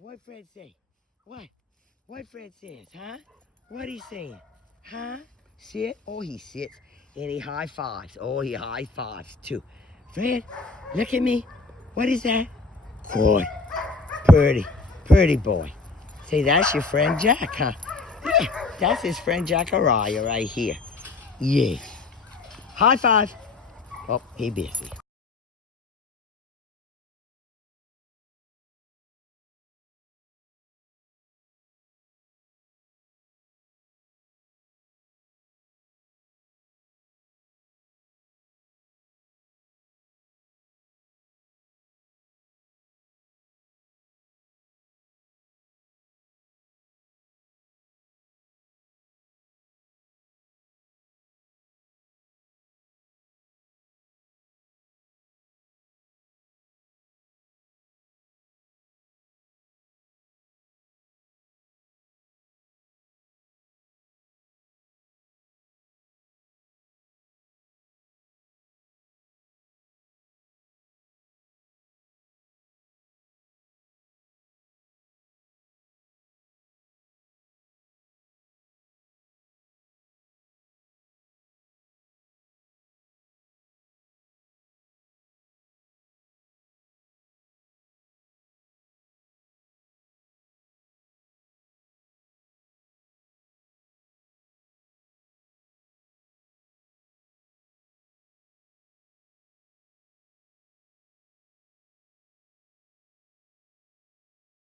What Fred say? What? What Fred says, huh? What he saying? Huh? Sit? Oh, he sits and he high fives. Oh, he high fives too. Fred, look at me. What is that? Good. Pretty boy. Say, that's your friend Jack, huh? Yeah, that's his friend Jackariah right here. Yeah. High five. Oh, he busy.